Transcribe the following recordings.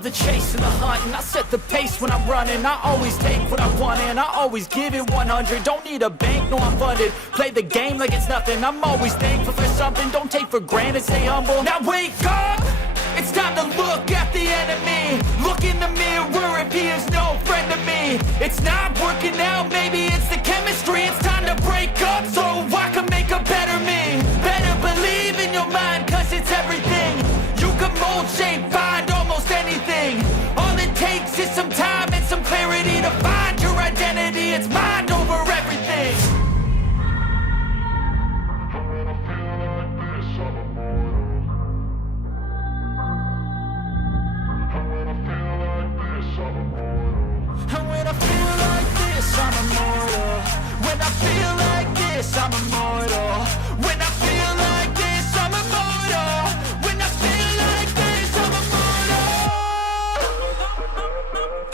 love the chase and the hunt, and I set the pace when I'm running. I always take what I want and I always give it 100. Don't need a bank, no I'm funded. Play the game like it's nothing. I'm always thankful for something. Don't take for granted, stay humble. Now wake up! It's time to look at the enemy. Look in the mirror if he is no friend to me. It's not working out, maybe it's the chemistry. It's time to break up so I can make a better me. Better believe in your mind, cause it's everything. You can mold, shape, find almost anything. All it takes is some time and some clarity to find your identity. It's mind over everything. And when I feel like this, I'm immortal. When I feel like this, I'm immortal. When I feel like this, I'm immortal. When I feel like this, I'm immortal.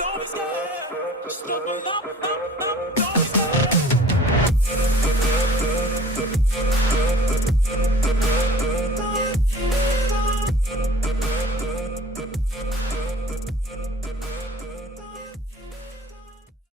Don't be scared. Just give me up.